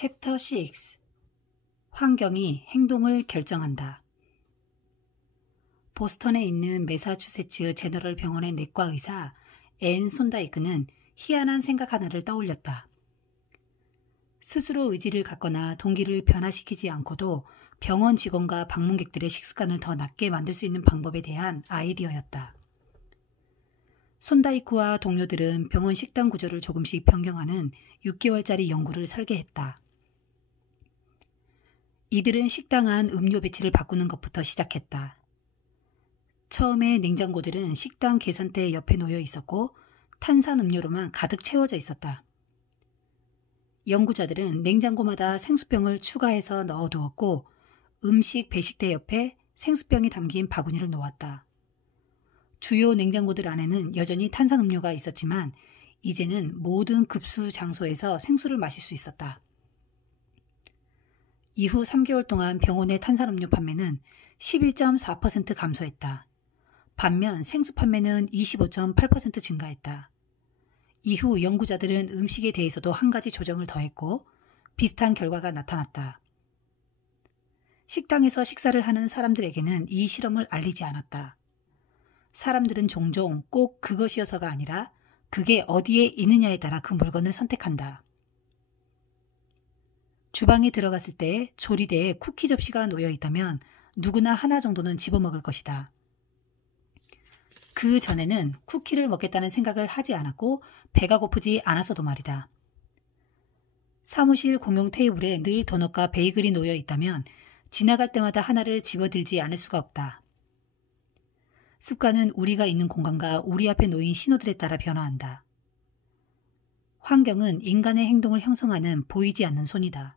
챕터 6 환경이 행동을 결정한다. 보스턴에 있는 매사추세츠 제너럴 병원의 내과 의사 앤 손다이크는 희한한 생각 하나를 떠올렸다. 스스로 의지를 갖거나 동기를 변화시키지 않고도 병원 직원과 방문객들의 식습관을 더 낫게 만들 수 있는 방법에 대한 아이디어였다. 손다이크와 동료들은 병원 식당 구조를 조금씩 변경하는 6개월짜리 연구를 설계했다. 이들은 식당 안 음료 배치를 바꾸는 것부터 시작했다. 처음에 냉장고들은 식당 계산대 옆에 놓여 있었고 탄산음료로만 가득 채워져 있었다. 연구자들은 냉장고마다 생수병을 추가해서 넣어두었고 음식 배식대 옆에 생수병이 담긴 바구니를 놓았다. 주요 냉장고들 안에는 여전히 탄산음료가 있었지만 이제는 모든 급수 장소에서 생수를 마실 수 있었다. 이후 3개월 동안 병원의 탄산음료 판매는 11.4% 감소했다. 반면 생수 판매는 25.8% 증가했다. 이후 연구자들은 음식에 대해서도 한 가지 조정을 더했고 비슷한 결과가 나타났다. 식당에서 식사를 하는 사람들에게는 이 실험을 알리지 않았다. 사람들은 종종 꼭 그것이어서가 아니라 그게 어디에 있느냐에 따라 그 물건을 선택한다. 주방에 들어갔을 때 조리대에 쿠키 접시가 놓여 있다면 누구나 하나 정도는 집어먹을 것이다. 그 전에는 쿠키를 먹겠다는 생각을 하지 않았고 배가 고프지 않아서도 말이다. 사무실 공용 테이블에 늘 도넛과 베이글이 놓여 있다면 지나갈 때마다 하나를 집어들지 않을 수가 없다. 습관은 우리가 있는 공간과 우리 앞에 놓인 신호들에 따라 변화한다. 환경은 인간의 행동을 형성하는 보이지 않는 손이다.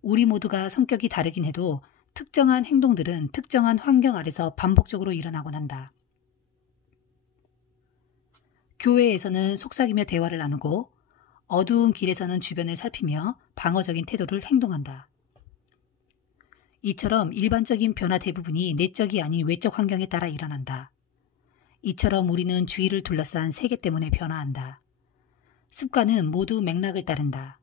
우리 모두가 성격이 다르긴 해도 특정한 행동들은 특정한 환경 아래서 반복적으로 일어나곤 한다. 교회에서는 속삭이며 대화를 나누고 어두운 길에서는 주변을 살피며 방어적인 태도를 행동한다. 이처럼 일반적인 변화 대부분이 내적이 아닌 외적 환경에 따라 일어난다. 이처럼 우리는 주위를 둘러싼 세계 때문에 변화한다. 습관은 모두 맥락을 따른다.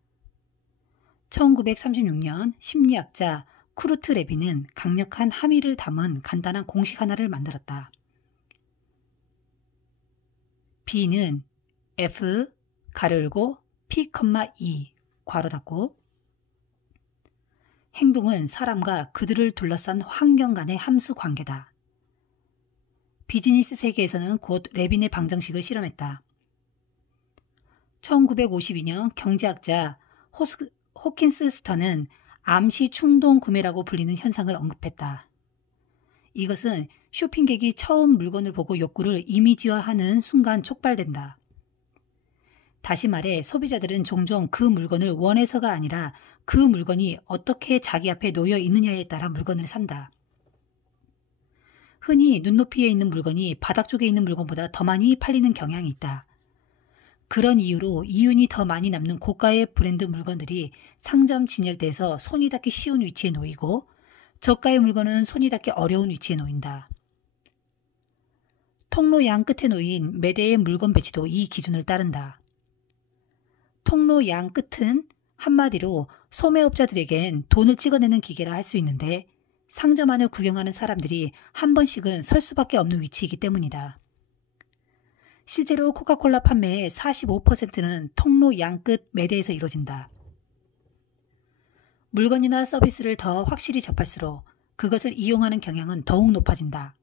1936년 심리학자 쿠르트 레비는 강력한 함의를 담은 간단한 공식 하나를 만들었다. B는 F 가로 열고 P, E 괄호 닫고 행동은 사람과 그들을 둘러싼 환경 간의 함수 관계다. 비즈니스 세계에서는 곧 레빈의 방정식을 실험했다. 1952년 경제학자 호킨스 스턴은 암시 충동 구매라고 불리는 현상을 언급했다. 이것은 쇼핑객이 처음 물건을 보고 욕구를 이미지화하는 순간 촉발된다. 다시 말해 소비자들은 종종 그 물건을 원해서가 아니라 그 물건이 어떻게 자기 앞에 놓여 있느냐에 따라 물건을 산다. 흔히 눈높이에 있는 물건이 바닥 쪽에 있는 물건보다 더 많이 팔리는 경향이 있다. 그런 이유로 이윤이 더 많이 남는 고가의 브랜드 물건들이 상점 진열대에서 손이 닿기 쉬운 위치에 놓이고 저가의 물건은 손이 닿기 어려운 위치에 놓인다. 통로 양 끝에 놓인 매대의 물건 배치도 이 기준을 따른다. 통로 양 끝은 한마디로 소매업자들에겐 돈을 찍어내는 기계라 할 수 있는데 상점 안을 구경하는 사람들이 한 번씩은 설 수밖에 없는 위치이기 때문이다. 실제로 코카콜라 판매의 45%는 통로 양 끝 매대에서 이루어진다. 물건이나 서비스를 더 확실히 접할수록 그것을 이용하는 경향은 더욱 높아진다.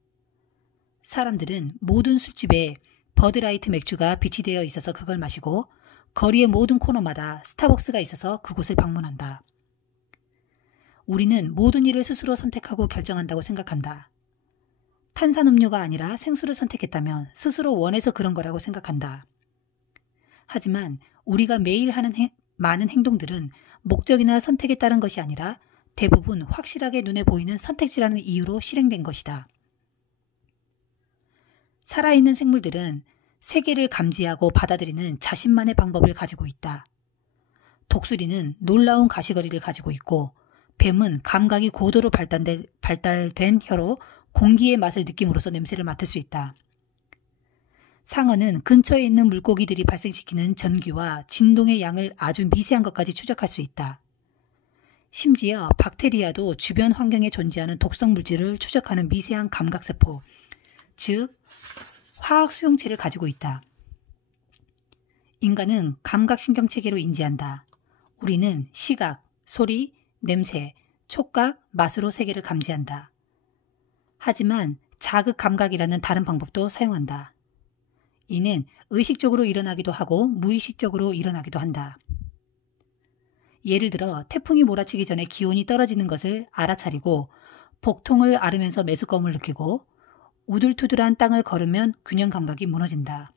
사람들은 모든 술집에 버드라이트 맥주가 비치되어 있어서 그걸 마시고 거리의 모든 코너마다 스타벅스가 있어서 그곳을 방문한다. 우리는 모든 일을 스스로 선택하고 결정한다고 생각한다. 탄산음료가 아니라 생수를 선택했다면 스스로 원해서 그런 거라고 생각한다. 하지만 우리가 매일 하는 많은 행동들은 목적이나 선택에 따른 것이 아니라 대부분 확실하게 눈에 보이는 선택지라는 이유로 실행된 것이다. 살아있는 생물들은 세계를 감지하고 받아들이는 자신만의 방법을 가지고 있다. 독수리는 놀라운 가시거리를 가지고 있고 뱀은 감각이 고도로 발달된 혀로 공기의 맛을 느낌으로써 냄새를 맡을 수 있다. 상어는 근처에 있는 물고기들이 발생시키는 전기와 진동의 양을 아주 미세한 것까지 추적할 수 있다. 심지어 박테리아도 주변 환경에 존재하는 독성 물질을 추적하는 미세한 감각세포, 즉 화학 수용체를 가지고 있다. 인간은 감각신경체계로 인지한다. 우리는 시각, 소리, 냄새, 촉각, 맛으로 세계를 감지한다. 하지만 자극 감각이라는 다른 방법도 사용한다. 이는 의식적으로 일어나기도 하고 무의식적으로 일어나기도 한다. 예를 들어 태풍이 몰아치기 전에 기온이 떨어지는 것을 알아차리고 복통을 앓으면서 메스꺼움을 느끼고 우둘투둘한 땅을 걸으면 균형 감각이 무너진다.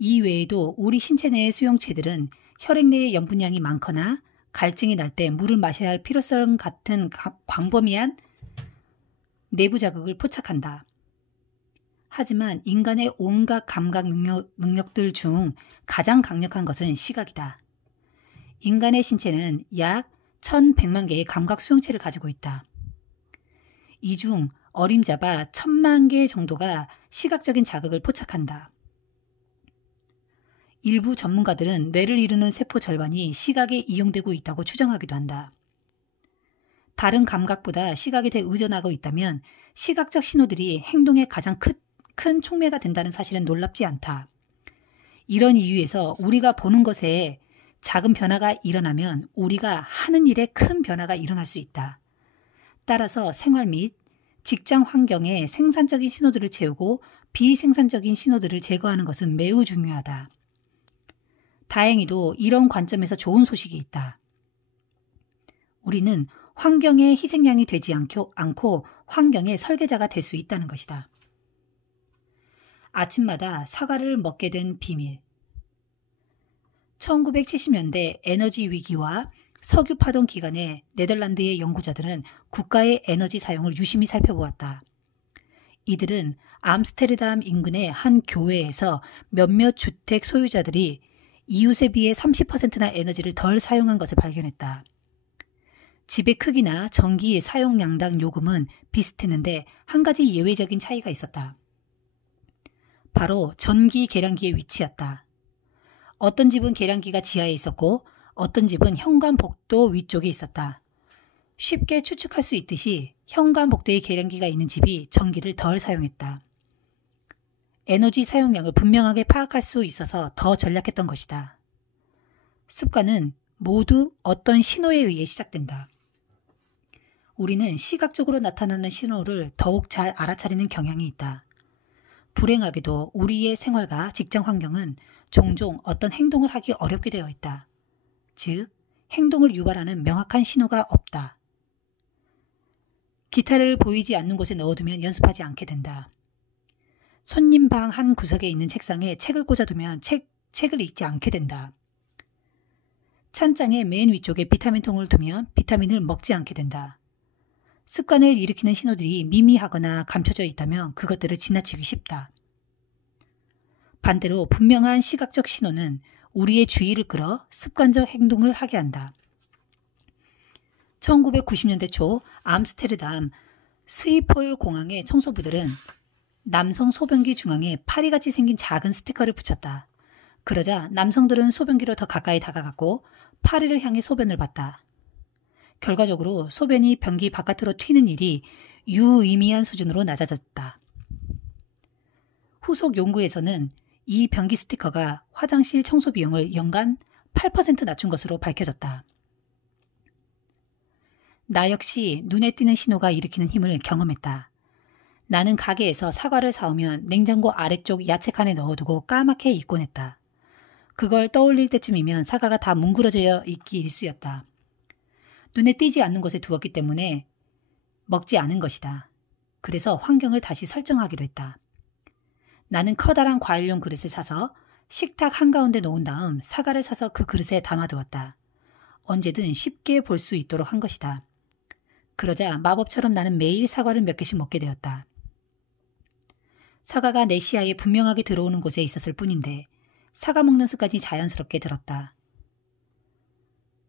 이 외에도 우리 신체 내의 수용체들은 혈액 내의 염분량이 많거나 갈증이 날 때 물을 마셔야 할 필요성 같은 광범위한 내부 자극을 포착한다. 하지만 인간의 온갖 감각 능력들 중 가장 강력한 것은 시각이다. 인간의 신체는 약 1100만 개의 감각 수용체를 가지고 있다. 이 중 어림잡아 1000만 개 정도가 시각적인 자극을 포착한다. 일부 전문가들은 뇌를 이루는 세포 절반이 시각에 이용되고 있다고 추정하기도 한다. 다른 감각보다 시각에 더 의존하고 있다면 시각적 신호들이 행동에 가장 큰 촉매가 된다는 사실은 놀랍지 않다. 이런 이유에서 우리가 보는 것에 작은 변화가 일어나면 우리가 하는 일에 큰 변화가 일어날 수 있다. 따라서 생활 및 직장 환경에 생산적인 신호들을 채우고 비생산적인 신호들을 제거하는 것은 매우 중요하다. 다행히도 이런 관점에서 좋은 소식이 있다. 우리는 환경의 희생양이 되지 않고 환경의 설계자가 될 수 있다는 것이다. 아침마다 사과를 먹게 된 비밀. 1970년대 에너지 위기와 석유 파동 기간에 네덜란드의 연구자들은 국가의 에너지 사용을 유심히 살펴보았다. 이들은 암스테르담 인근의 한 교회에서 몇몇 주택 소유자들이 이웃에 비해 30%나 에너지를 덜 사용한 것을 발견했다. 집의 크기나 전기 사용량당 요금은 비슷했는데 한 가지 예외적인 차이가 있었다. 바로 전기 계량기의 위치였다. 어떤 집은 계량기가 지하에 있었고 어떤 집은 현관복도 위쪽에 있었다. 쉽게 추측할 수 있듯이 현관복도에 계량기가 있는 집이 전기를 덜 사용했다. 에너지 사용량을 분명하게 파악할 수 있어서 더 전략했던 것이다. 습관은 모두 어떤 신호에 의해 시작된다. 우리는 시각적으로 나타나는 신호를 더욱 잘 알아차리는 경향이 있다. 불행하게도 우리의 생활과 직장 환경은 종종 어떤 행동을 하기 어렵게 되어 있다. 즉, 행동을 유발하는 명확한 신호가 없다. 기타를 보이지 않는 곳에 넣어두면 연습하지 않게 된다. 손님 방 한 구석에 있는 책상에 책을 꽂아두면 책을 읽지 않게 된다. 찬장의 맨 위쪽에 비타민통을 두면 비타민을 먹지 않게 된다. 습관을 일으키는 신호들이 미미하거나 감춰져 있다면 그것들을 지나치기 쉽다. 반대로 분명한 시각적 신호는 우리의 주의를 끌어 습관적 행동을 하게 한다. 1990년대 초 암스테르담 스히폴 공항의 청소부들은 남성 소변기 중앙에 파리같이 생긴 작은 스티커를 붙였다. 그러자 남성들은 소변기로 더 가까이 다가갔고 파리를 향해 소변을 봤다. 결과적으로 소변이 변기 바깥으로 튀는 일이 유의미한 수준으로 낮아졌다. 후속 연구에서는 이 변기 스티커가 화장실 청소 비용을 연간 8% 낮춘 것으로 밝혀졌다. 나 역시 눈에 띄는 신호가 일으키는 힘을 경험했다. 나는 가게에서 사과를 사오면 냉장고 아래쪽 야채칸에 넣어두고 까맣게 잊곤 했다. 그걸 떠올릴 때쯤이면 사과가 다 뭉그러져 있기 일쑤였다. 눈에 띄지 않는 곳에 두었기 때문에 먹지 않은 것이다. 그래서 환경을 다시 설정하기로 했다. 나는 커다란 과일용 그릇을 사서 식탁 한가운데 놓은 다음 사과를 사서 그 그릇에 담아두었다. 언제든 쉽게 볼 수 있도록 한 것이다. 그러자 마법처럼 나는 매일 사과를 몇 개씩 먹게 되었다. 사과가 내 시야에 분명하게 들어오는 곳에 있었을 뿐인데 사과 먹는 습관이 자연스럽게 들었다.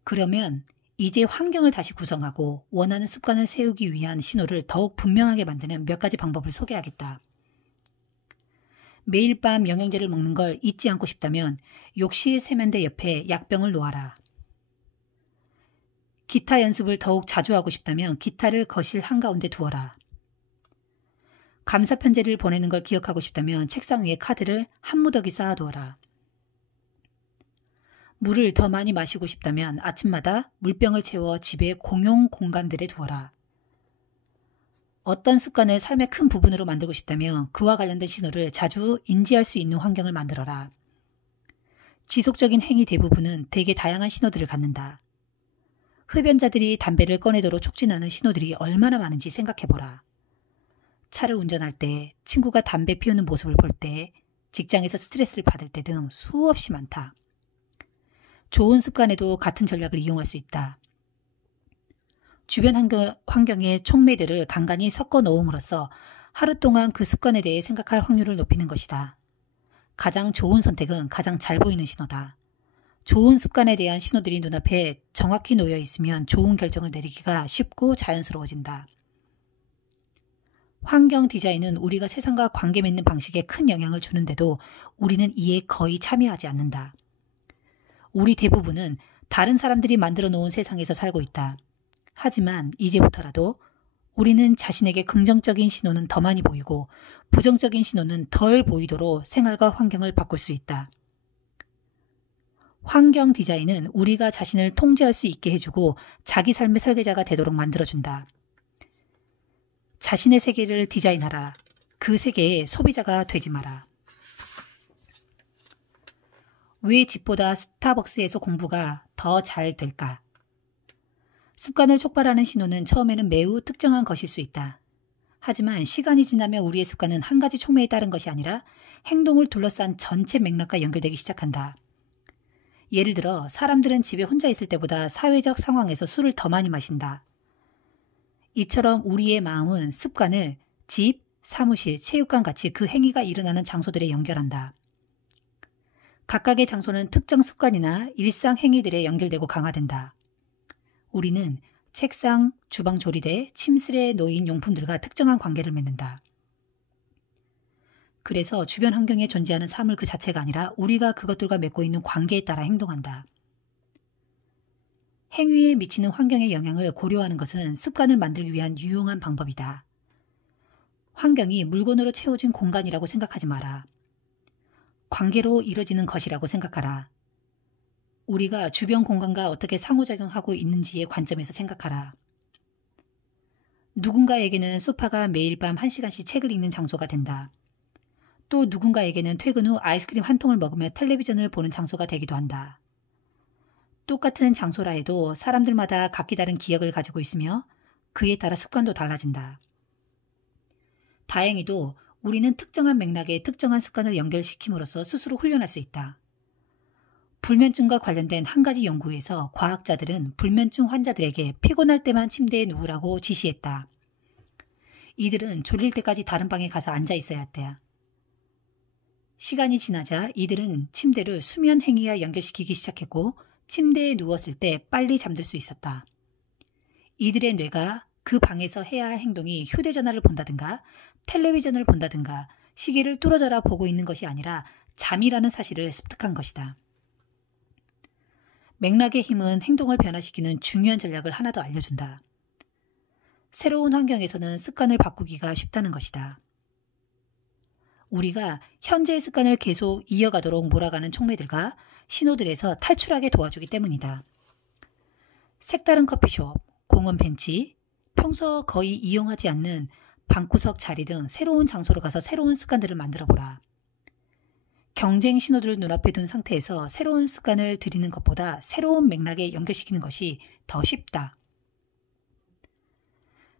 그러면 이제 환경을 다시 구성하고 원하는 습관을 세우기 위한 신호를 더욱 분명하게 만드는 몇 가지 방법을 소개하겠다. 매일 밤 영양제를 먹는 걸 잊지 않고 싶다면 욕실 세면대 옆에 약병을 놓아라. 기타 연습을 더욱 자주 하고 싶다면 기타를 거실 한가운데 두어라. 감사 편지를 보내는 걸 기억하고 싶다면 책상 위에 카드를 한 무더기 쌓아두어라. 물을 더 많이 마시고 싶다면 아침마다 물병을 채워 집의 공용 공간들에 두어라. 어떤 습관을 삶의 큰 부분으로 만들고 싶다면 그와 관련된 신호를 자주 인지할 수 있는 환경을 만들어라. 지속적인 행위 대부분은 되게 다양한 신호들을 갖는다. 흡연자들이 담배를 꺼내도록 촉진하는 신호들이 얼마나 많은지 생각해보라. 차를 운전할 때, 친구가 담배 피우는 모습을 볼 때, 직장에서 스트레스를 받을 때 등 수없이 많다. 좋은 습관에도 같은 전략을 이용할 수 있다. 주변 환경의 촉매들을 간간히 섞어 놓음으로써 하루 동안 그 습관에 대해 생각할 확률을 높이는 것이다. 가장 좋은 선택은 가장 잘 보이는 신호다. 좋은 습관에 대한 신호들이 눈앞에 정확히 놓여 있으면 좋은 결정을 내리기가 쉽고 자연스러워진다. 환경 디자인은 우리가 세상과 관계 맺는 방식에 큰 영향을 주는데도 우리는 이에 거의 참여하지 않는다. 우리 대부분은 다른 사람들이 만들어 놓은 세상에서 살고 있다. 하지만 이제부터라도 우리는 자신에게 긍정적인 신호는 더 많이 보이고 부정적인 신호는 덜 보이도록 생활과 환경을 바꿀 수 있다. 환경 디자인은 우리가 자신을 통제할 수 있게 해주고 자기 삶의 설계자가 되도록 만들어준다. 자신의 세계를 디자인하라. 그 세계의 소비자가 되지 마라. 왜 집보다 스타벅스에서 공부가 더 잘 될까? 습관을 촉발하는 신호는 처음에는 매우 특정한 것일 수 있다. 하지만 시간이 지나면 우리의 습관은 한 가지 촉매에 따른 것이 아니라 행동을 둘러싼 전체 맥락과 연결되기 시작한다. 예를 들어 사람들은 집에 혼자 있을 때보다 사회적 상황에서 술을 더 많이 마신다. 이처럼 우리의 마음은 습관을 집, 사무실, 체육관 같이 그 행위가 일어나는 장소들에 연결한다. 각각의 장소는 특정 습관이나 일상 행위들에 연결되고 강화된다. 우리는 책상, 주방 조리대, 침실에 놓인 용품들과 특정한 관계를 맺는다. 그래서 주변 환경에 존재하는 사물 그 자체가 아니라 우리가 그것들과 맺고 있는 관계에 따라 행동한다. 행위에 미치는 환경의 영향을 고려하는 것은 습관을 만들기 위한 유용한 방법이다. 환경이 물건으로 채워진 공간이라고 생각하지 마라. 관계로 이루어지는 것이라고 생각하라. 우리가 주변 공간과 어떻게 상호작용하고 있는지의 관점에서 생각하라. 누군가에게는 소파가 매일 밤 1시간씩 책을 읽는 장소가 된다. 또 누군가에게는 퇴근 후 아이스크림 한 통을 먹으며 텔레비전을 보는 장소가 되기도 한다. 똑같은 장소라 해도 사람들마다 각기 다른 기억을 가지고 있으며 그에 따라 습관도 달라진다. 다행히도 우리는 특정한 맥락에 특정한 습관을 연결시킴으로써 스스로 훈련할 수 있다. 불면증과 관련된 한 가지 연구에서 과학자들은 불면증 환자들에게 피곤할 때만 침대에 누우라고 지시했다. 이들은 졸릴 때까지 다른 방에 가서 앉아 있어야 했다. 시간이 지나자 이들은 침대를 수면 행위와 연결시키기 시작했고 침대에 누웠을 때 빨리 잠들 수 있었다. 이들의 뇌가 그 방에서 해야 할 행동이 휴대전화를 본다든가 텔레비전을 본다든가 시계를 뚫어져라 보고 있는 것이 아니라 잠이라는 사실을 습득한 것이다. 맥락의 힘은 행동을 변화시키는 중요한 전략을 하나 더 알려준다. 새로운 환경에서는 습관을 바꾸기가 쉽다는 것이다. 우리가 현재의 습관을 계속 이어가도록 몰아가는 촉매들과 신호들에서 탈출하게 도와주기 때문이다. 색다른 커피숍, 공원 벤치, 평소 거의 이용하지 않는 방구석 자리 등 새로운 장소로 가서 새로운 습관들을 만들어보라. 경쟁 신호들을 눈앞에 둔 상태에서 새로운 습관을 들이는 것보다 새로운 맥락에 연결시키는 것이 더 쉽다.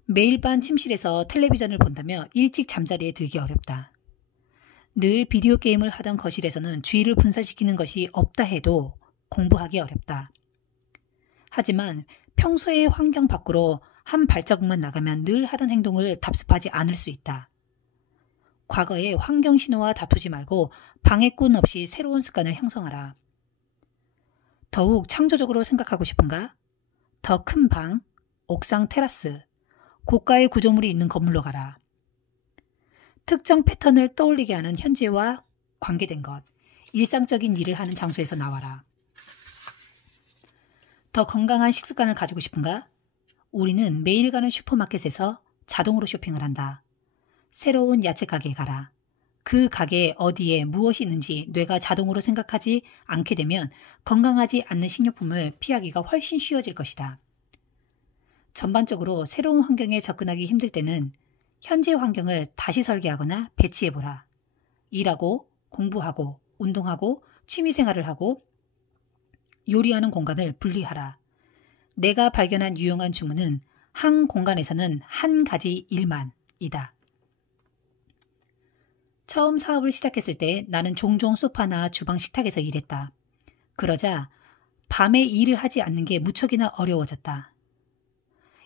매일 밤 침실에서 텔레비전을 본다며 일찍 잠자리에 들기 어렵다. 늘 비디오 게임을 하던 거실에서는 주의를 분산시키는 것이 없다 해도 공부하기 어렵다. 하지만 평소의 환경 밖으로 한 발자국만 나가면 늘 하던 행동을 답습하지 않을 수 있다. 과거의 환경 신호와 다투지 말고 방해꾼 없이 새로운 습관을 형성하라. 더욱 창조적으로 생각하고 싶은가? 더 큰 방, 옥상 테라스, 고가의 구조물이 있는 건물로 가라. 특정 패턴을 떠올리게 하는 현재와 관계된 것, 일상적인 일을 하는 장소에서 나와라. 더 건강한 식습관을 가지고 싶은가? 우리는 매일 가는 슈퍼마켓에서 자동으로 쇼핑을 한다. 새로운 야채 가게에 가라. 그 가게에 어디에 무엇이 있는지 뇌가 자동으로 생각하지 않게 되면 건강하지 않는 식료품을 피하기가 훨씬 쉬워질 것이다. 전반적으로 새로운 환경에 접근하기 힘들 때는 현재 환경을 다시 설계하거나 배치해보라. 일하고, 공부하고, 운동하고, 취미생활을 하고, 요리하는 공간을 분리하라. 내가 발견한 유용한 주문은 한 공간에서는 한 가지 일만이다. 처음 사업을 시작했을 때 나는 종종 소파나 주방 식탁에서 일했다. 그러자 밤에 일을 하지 않는 게 무척이나 어려워졌다.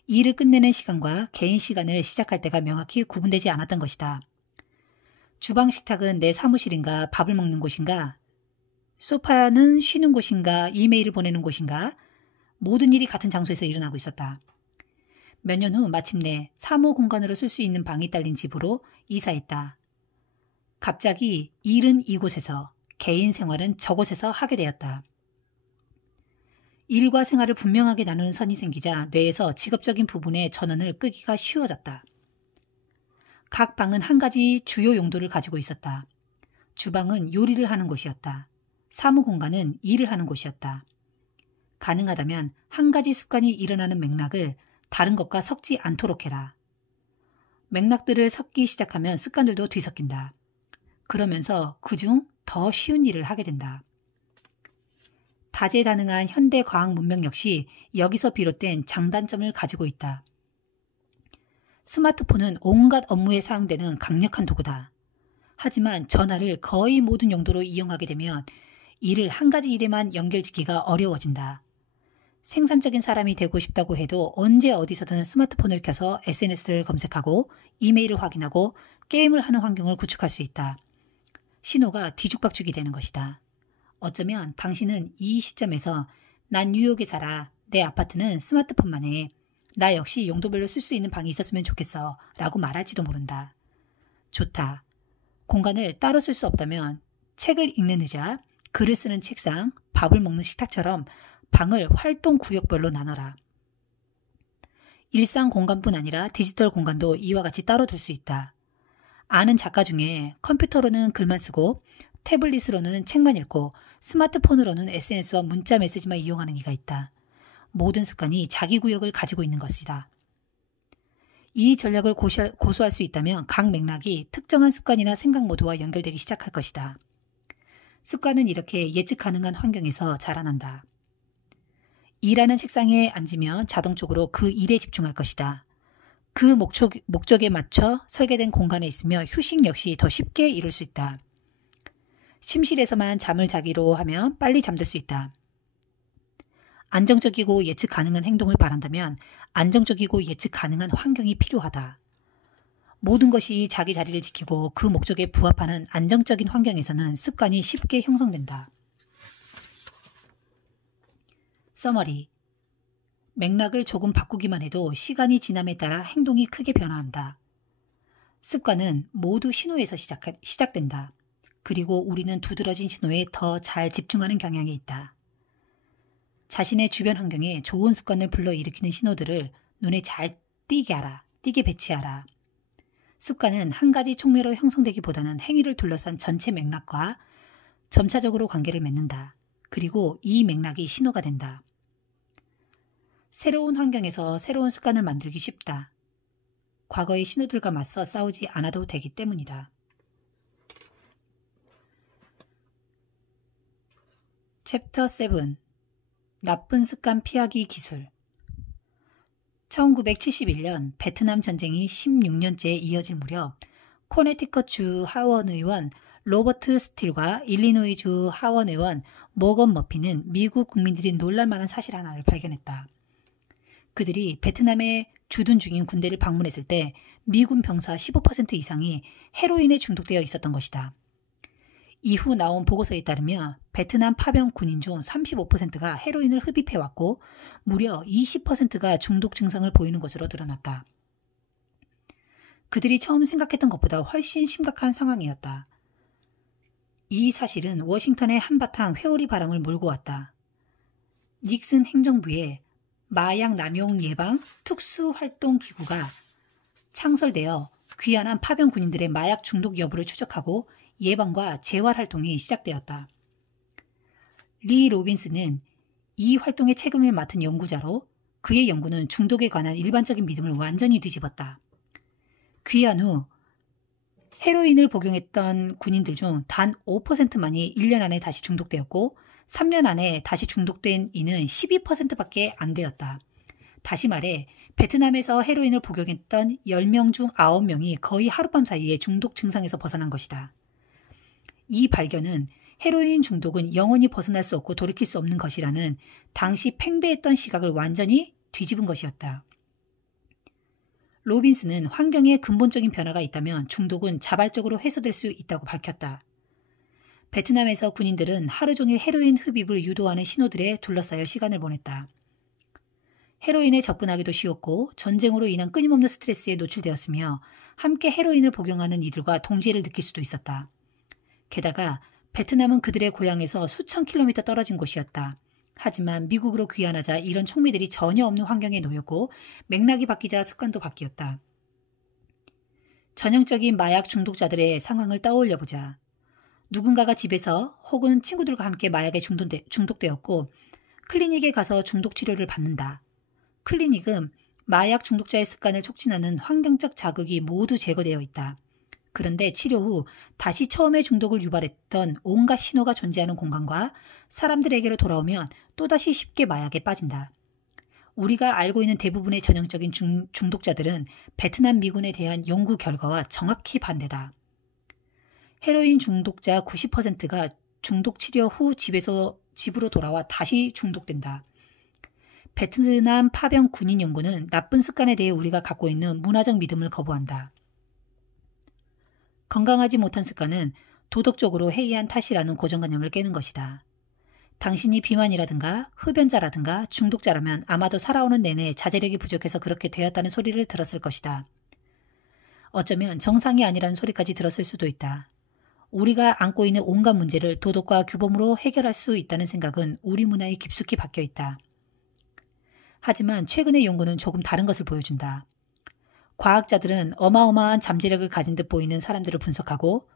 일을 끝내는 시간과 개인 시간을 시작할 때가 명확히 구분되지 않았던 것이다. 주방 식탁은 내 사무실인가 밥을 먹는 곳인가? 소파는 쉬는 곳인가? 이메일을 보내는 곳인가? 모든 일이 같은 장소에서 일어나고 있었다. 몇 년 후 마침내 사무 공간으로 쓸 수 있는 방이 딸린 집으로 이사했다. 갑자기 일은 이곳에서, 개인 생활은 저곳에서 하게 되었다. 일과 생활을 분명하게 나누는 선이 생기자 뇌에서 직업적인 부분의 전원을 끄기가 쉬워졌다. 각 방은 한 가지 주요 용도를 가지고 있었다. 주방은 요리를 하는 곳이었다. 사무 공간은 일을 하는 곳이었다. 가능하다면 한 가지 습관이 일어나는 맥락을 다른 것과 섞지 않도록 해라. 맥락들을 섞기 시작하면 습관들도 뒤섞인다. 그러면서 그중 더 쉬운 일을 하게 된다. 다재다능한 현대 과학 문명 역시 여기서 비롯된 장단점을 가지고 있다. 스마트폰은 온갖 업무에 사용되는 강력한 도구다. 하지만 전화를 거의 모든 용도로 이용하게 되면 일을 한 가지 일에만 연결짓기가 어려워진다. 생산적인 사람이 되고 싶다고 해도 언제 어디서든 스마트폰을 켜서 SNS를 검색하고 이메일을 확인하고 게임을 하는 환경을 구축할 수 있다. 신호가 뒤죽박죽이 되는 것이다. 어쩌면 당신은 이 시점에서 난 뉴욕에 살아. 내 아파트는 스마트폰만 해. 나 역시 용도별로 쓸 수 있는 방이 있었으면 좋겠어. 라고 말할지도 모른다. 좋다. 공간을 따로 쓸 수 없다면 책을 읽는 의자, 글을 쓰는 책상, 밥을 먹는 식탁처럼 방을 활동 구역별로 나눠라. 일상 공간뿐 아니라 디지털 공간도 이와 같이 따로 둘 수 있다. 아는 작가 중에 컴퓨터로는 글만 쓰고 태블릿으로는 책만 읽고 스마트폰으로는 SNS와 문자 메시지만 이용하는 이가 있다. 모든 습관이 자기 구역을 가지고 있는 것이다. 이 전략을 고수할 수 있다면 각 맥락이 특정한 습관이나 생각 모두와 연결되기 시작할 것이다. 습관은 이렇게 예측 가능한 환경에서 자라난다. 일하는 책상에 앉으면 자동적으로 그 일에 집중할 것이다. 그 목적에 맞춰 설계된 공간에 있으며 휴식 역시 더 쉽게 이룰 수 있다. 침실에서만 잠을 자기로 하면 빨리 잠들 수 있다. 안정적이고 예측 가능한 행동을 바란다면 안정적이고 예측 가능한 환경이 필요하다. 모든 것이 자기 자리를 지키고 그 목적에 부합하는 안정적인 환경에서는 습관이 쉽게 형성된다. 서머리. 맥락을 조금 바꾸기만 해도 시간이 지남에 따라 행동이 크게 변화한다. 습관은 모두 신호에서 시작된다. 그리고 우리는 두드러진 신호에 더 잘 집중하는 경향이 있다. 자신의 주변 환경에 좋은 습관을 불러일으키는 신호들을 눈에 잘 띄게 배치하라. 습관은 한 가지 촉매로 형성되기보다는 행위를 둘러싼 전체 맥락과 점차적으로 관계를 맺는다. 그리고 이 맥락이 신호가 된다. 새로운 환경에서 새로운 습관을 만들기 쉽다. 과거의 신호들과 맞서 싸우지 않아도 되기 때문이다. 챕터 7. 나쁜 습관 피하기 기술. 1971년 베트남 전쟁이 16년째 이어질 무렵 코네티컷주 하원의원 로버트 스틸과 일리노이주 하원의원 모건 머피는 미국 국민들이 놀랄만한 사실 하나를 발견했다. 그들이 베트남에 주둔 중인 군대를 방문했을 때 미군 병사 15% 이상이 헤로인에 중독되어 있었던 것이다. 이후 나온 보고서에 따르면 베트남 파병 군인 중 35%가 헤로인을 흡입해왔고 무려 20%가 중독 증상을 보이는 것으로 드러났다. 그들이 처음 생각했던 것보다 훨씬 심각한 상황이었다. 이 사실은 워싱턴에 한바탕 회오리 바람을 몰고 왔다. 닉슨 행정부에 마약 남용 예방 특수활동기구가 창설되어 귀환한 파병 군인들의 마약 중독 여부를 추적하고 예방과 재활 활동이 시작되었다. 리 로빈스는 이 활동의 책임을 맡은 연구자로 그의 연구는 중독에 관한 일반적인 믿음을 완전히 뒤집었다. 귀환 후 헤로인을 복용했던 군인들 중 단 5%만이 1년 안에 다시 중독되었고 3년 안에 다시 중독된 이는 12%밖에 안 되었다. 다시 말해 베트남에서 헤로인을 복용했던 10명 중 9명이 거의 하룻밤 사이에 중독 증상에서 벗어난 것이다. 이 발견은 헤로인 중독은 영원히 벗어날 수 없고 돌이킬 수 없는 것이라는 당시 팽배했던 시각을 완전히 뒤집은 것이었다. 로빈스는 환경에 근본적인 변화가 있다면 중독은 자발적으로 해소될 수 있다고 밝혔다. 베트남에서 군인들은 하루 종일 헤로인 흡입을 유도하는 신호들에 둘러싸여 시간을 보냈다. 헤로인에 접근하기도 쉬웠고 전쟁으로 인한 끊임없는 스트레스에 노출되었으며 함께 헤로인을 복용하는 이들과 동지애를 느낄 수도 있었다. 게다가 베트남은 그들의 고향에서 수천 킬로미터 떨어진 곳이었다. 하지만 미국으로 귀환하자 이런 촉매들이 전혀 없는 환경에 놓였고 맥락이 바뀌자 습관도 바뀌었다. 전형적인 마약 중독자들의 상황을 떠올려보자. 누군가가 집에서 혹은 친구들과 함께 마약에 중독되었고 클리닉에 가서 중독 치료를 받는다. 클리닉은 마약 중독자의 습관을 촉진하는 환경적 자극이 모두 제거되어 있다. 그런데 치료 후 다시 처음에 중독을 유발했던 온갖 신호가 존재하는 공간과 사람들에게로 돌아오면 또다시 쉽게 마약에 빠진다. 우리가 알고 있는 대부분의 전형적인 중독자들은 베트남 미군에 대한 연구 결과와 정확히 반대다. 헤로인 중독자 90%가 중독 치료 후 집으로 돌아와 다시 중독된다. 베트남 파병 군인 연구는 나쁜 습관에 대해 우리가 갖고 있는 문화적 믿음을 거부한다. 건강하지 못한 습관은 도덕적으로 해이한 탓이라는 고정관념을 깨는 것이다. 당신이 비만이라든가 흡연자라든가 중독자라면 아마도 살아오는 내내 자제력이 부족해서 그렇게 되었다는 소리를 들었을 것이다. 어쩌면 정상이 아니라는 소리까지 들었을 수도 있다. 우리가 안고 있는 온갖 문제를 도덕과 규범으로 해결할 수 있다는 생각은 우리 문화에 깊숙이 박혀 있다. 하지만 최근의 연구는 조금 다른 것을 보여준다. 과학자들은 어마어마한 잠재력을 가진 듯 보이는 사람들을 분석하고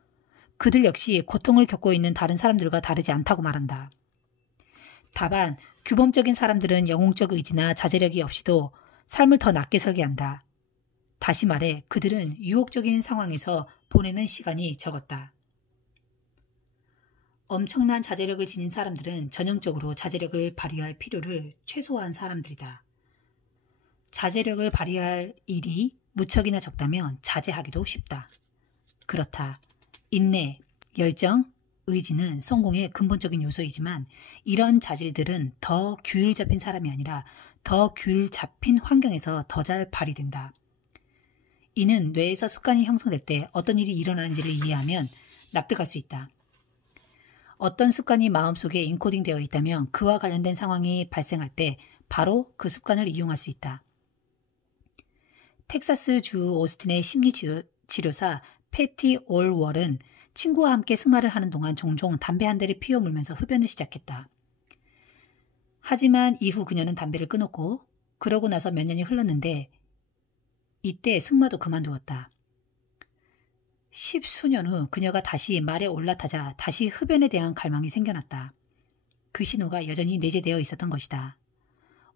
그들 역시 고통을 겪고 있는 다른 사람들과 다르지 않다고 말한다. 다만 규범적인 사람들은 영웅적 의지나 자제력이 없이도 삶을 더 낫게 설계한다. 다시 말해 그들은 유혹적인 상황에서 보내는 시간이 적었다. 엄청난 자제력을 지닌 사람들은 전형적으로 자제력을 발휘할 필요를 최소화한 사람들이다. 자제력을 발휘할 일이 무척이나 적다면 자제하기도 쉽다. 그렇다. 인내, 열정, 의지는 성공의 근본적인 요소이지만 이런 자질들은 더 규율 잡힌 사람이 아니라 더 규율 잡힌 환경에서 더 잘 발휘된다. 이는 뇌에서 습관이 형성될 때 어떤 일이 일어나는지를 이해하면 납득할 수 있다. 어떤 습관이 마음속에 인코딩되어 있다면 그와 관련된 상황이 발생할 때 바로 그 습관을 이용할 수 있다. 텍사스 주 오스틴의 심리치료사 패티 올월은 친구와 함께 승마를 하는 동안 종종 담배 한 대를 피워 물면서 흡연을 시작했다. 하지만 이후 그녀는 담배를 끊었고 그러고 나서 몇 년이 흘렀는데 이때 승마도 그만두었다. 10수년 후 그녀가 다시 말에 올라타자 다시 흡연에 대한 갈망이 생겨났다. 그 신호가 여전히 내재되어 있었던 것이다.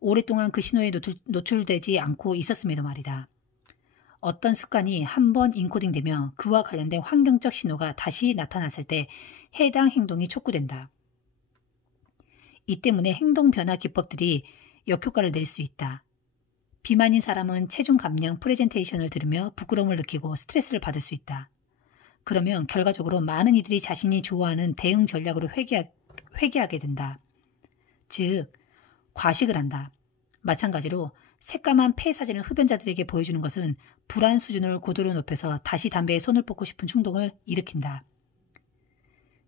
오랫동안 그 신호에 노출되지 않고 있었음에도 말이다. 어떤 습관이 한 번 인코딩되면 그와 관련된 환경적 신호가 다시 나타났을 때 해당 행동이 촉구된다. 이 때문에 행동 변화 기법들이 역효과를 낼 수 있다. 비만인 사람은 체중 감량 프레젠테이션을 들으며 부끄러움을 느끼고 스트레스를 받을 수 있다. 그러면 결과적으로 많은 이들이 자신이 좋아하는 대응 전략으로 회귀하게 된다. 즉, 과식을 한다. 마찬가지로 새까만 폐 사진을 흡연자들에게 보여주는 것은 불안 수준을 고도로 높여서 다시 담배에 손을 뻗고 싶은 충동을 일으킨다.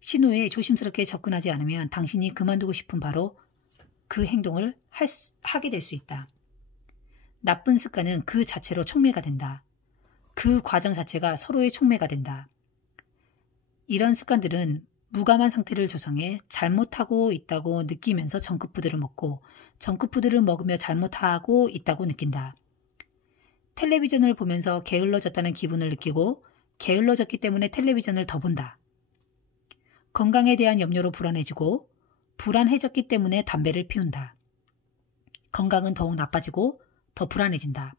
신호에 조심스럽게 접근하지 않으면 당신이 그만두고 싶은 바로 그 행동을 하게 될 수 있다. 나쁜 습관은 그 자체로 촉매가 된다. 그 과정 자체가 서로의 촉매가 된다. 이런 습관들은 무감한 상태를 조성해 잘못하고 있다고 느끼면서 정크푸드를 먹고 정크푸드를 먹으며 잘못하고 있다고 느낀다. 텔레비전을 보면서 게을러졌다는 기분을 느끼고 게을러졌기 때문에 텔레비전을 더 본다. 건강에 대한 염려로 불안해지고 불안해졌기 때문에 담배를 피운다. 건강은 더욱 나빠지고 더 불안해진다.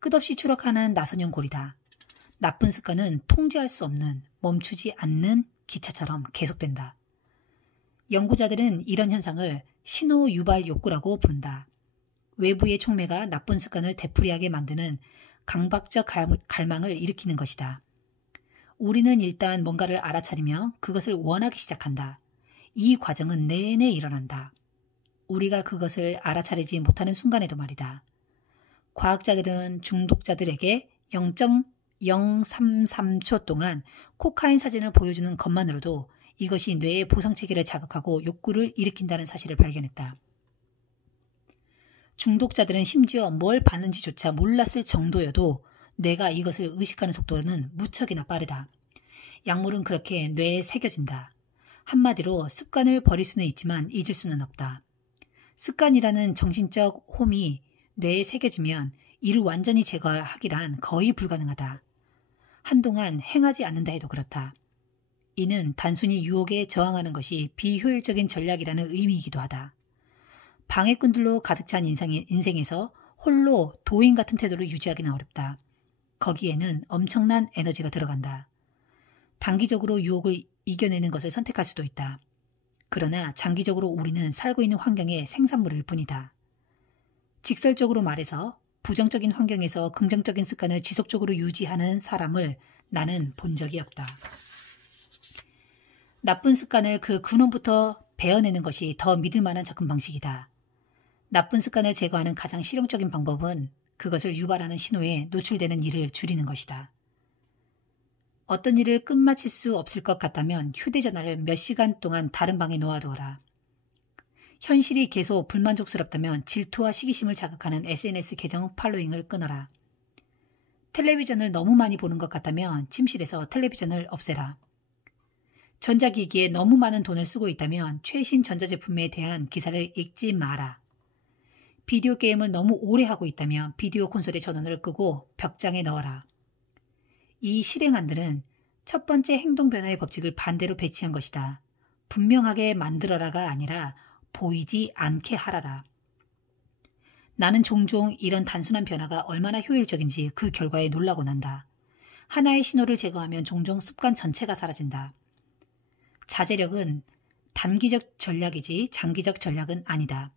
끝없이 추락하는 나선형 고리다. 나쁜 습관은 통제할 수 없는, 멈추지 않는 기차처럼 계속된다. 연구자들은 이런 현상을 신호 유발 욕구라고 부른다. 외부의 촉매가 나쁜 습관을 되풀이하게 만드는 강박적 갈망을 일으키는 것이다. 우리는 일단 뭔가를 알아차리며 그것을 원하기 시작한다. 이 과정은 내내 일어난다. 우리가 그것을 알아차리지 못하는 순간에도 말이다. 과학자들은 중독자들에게 0.033초 동안 코카인 사진을 보여주는 것만으로도 이것이 뇌의 보상체계를 자극하고 욕구를 일으킨다는 사실을 발견했다. 중독자들은 심지어 뭘 받는지조차 몰랐을 정도여도 뇌가 이것을 의식하는 속도는 무척이나 빠르다. 약물은 그렇게 뇌에 새겨진다. 한마디로 습관을 버릴 수는 있지만 잊을 수는 없다. 습관이라는 정신적 홈이 뇌에 새겨지면 이를 완전히 제거하기란 거의 불가능하다. 한동안 행하지 않는다 해도 그렇다. 이는 단순히 유혹에 저항하는 것이 비효율적인 전략이라는 의미이기도 하다. 방해꾼들로 가득 찬 인생에서 홀로 도인 같은 태도를 유지하기는 어렵다. 거기에는 엄청난 에너지가 들어간다. 단기적으로 유혹을 이겨내는 것을 선택할 수도 있다. 그러나 장기적으로 우리는 살고 있는 환경의 생산물일 뿐이다. 직설적으로 말해서 부정적인 환경에서 긍정적인 습관을 지속적으로 유지하는 사람을 나는 본 적이 없다. 나쁜 습관을 그 근원부터 베어내는 것이 더 믿을 만한 접근 방식이다. 나쁜 습관을 제거하는 가장 실용적인 방법은 그것을 유발하는 신호에 노출되는 일을 줄이는 것이다. 어떤 일을 끝마칠 수 없을 것 같다면 휴대전화를 몇 시간 동안 다른 방에 놓아두어라. 현실이 계속 불만족스럽다면 질투와 시기심을 자극하는 SNS 계정 팔로잉을 끊어라. 텔레비전을 너무 많이 보는 것 같다면 침실에서 텔레비전을 없애라. 전자기기에 너무 많은 돈을 쓰고 있다면 최신 전자제품에 대한 기사를 읽지 마라. 비디오 게임을 너무 오래 하고 있다면 비디오 콘솔의 전원을 끄고 벽장에 넣어라. 이 실행안들은 첫 번째 행동 변화의 법칙을 반대로 배치한 것이다. 분명하게 만들어라가 아니라 보이지 않게 하라다. 나는 종종 이런 단순한 변화가 얼마나 효율적인지 그 결과에 놀라곤 한다. 하나의 신호를 제거하면 종종 습관 전체가 사라진다. 자제력은 단기적 전략이지 장기적 전략은 아니다.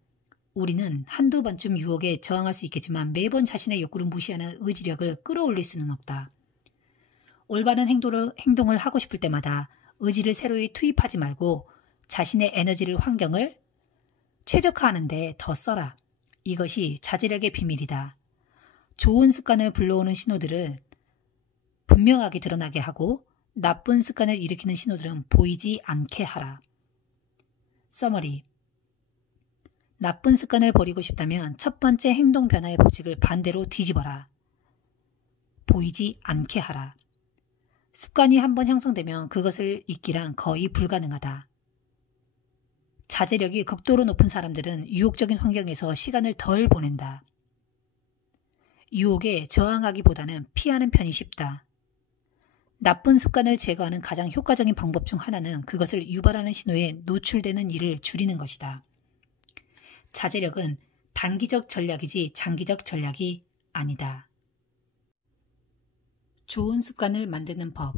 우리는 한두 번쯤 유혹에 저항할 수 있겠지만 매번 자신의 욕구를 무시하는 의지력을 끌어올릴 수는 없다. 올바른 행동을 하고 싶을 때마다 의지를 새로이 투입하지 말고 자신의 에너지를 환경을 최적화하는 데 더 써라. 이것이 자제력의 비밀이다. 좋은 습관을 불러오는 신호들을 분명하게 드러나게 하고 나쁜 습관을 일으키는 신호들은 보이지 않게 하라. 서머리. 나쁜 습관을 버리고 싶다면 첫 번째 행동 변화의 법칙을 반대로 뒤집어라. 보이지 않게 하라. 습관이 한번 형성되면 그것을 잊기란 거의 불가능하다. 자제력이 극도로 높은 사람들은 유혹적인 환경에서 시간을 덜 보낸다. 유혹에 저항하기보다는 피하는 편이 쉽다. 나쁜 습관을 제거하는 가장 효과적인 방법 중 하나는 그것을 유발하는 신호에 노출되는 일을 줄이는 것이다. 자제력은 단기적 전략이지 장기적 전략이 아니다. 좋은 습관을 만드는 법.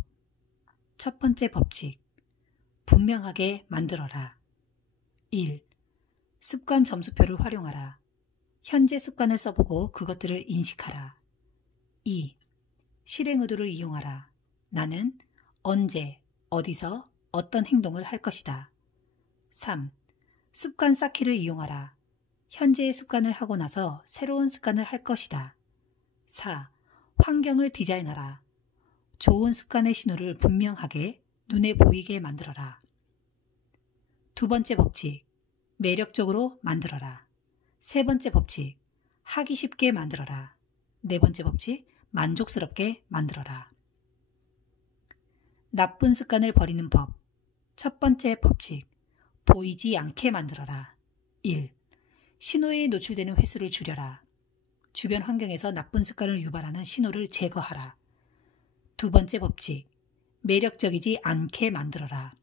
첫 번째 법칙. 분명하게 만들어라. 1. 습관 점수표를 활용하라. 현재 습관을 써보고 그것들을 인식하라. 2. 실행 의도를 이용하라. 나는 언제, 어디서, 어떤 행동을 할 것이다. 3. 습관 쌓기를 이용하라. 현재의 습관을 하고 나서 새로운 습관을 할 것이다. 4. 환경을 디자인하라. 좋은 습관의 신호를 분명하게 눈에 보이게 만들어라. 두 번째 법칙, 매력적으로 만들어라. 세 번째 법칙, 하기 쉽게 만들어라. 네 번째 법칙, 만족스럽게 만들어라. 나쁜 습관을 버리는 법. 첫 번째 법칙. 보이지 않게 만들어라. 1. 신호에 노출되는 횟수를 줄여라. 주변 환경에서 나쁜 습관을 유발하는 신호를 제거하라. 두 번째 법칙. 매력적이지 않게 만들어라.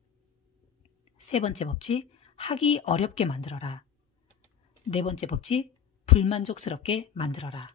세 번째 법칙. 하기 어렵게 만들어라. 네 번째 법칙. 불만족스럽게 만들어라.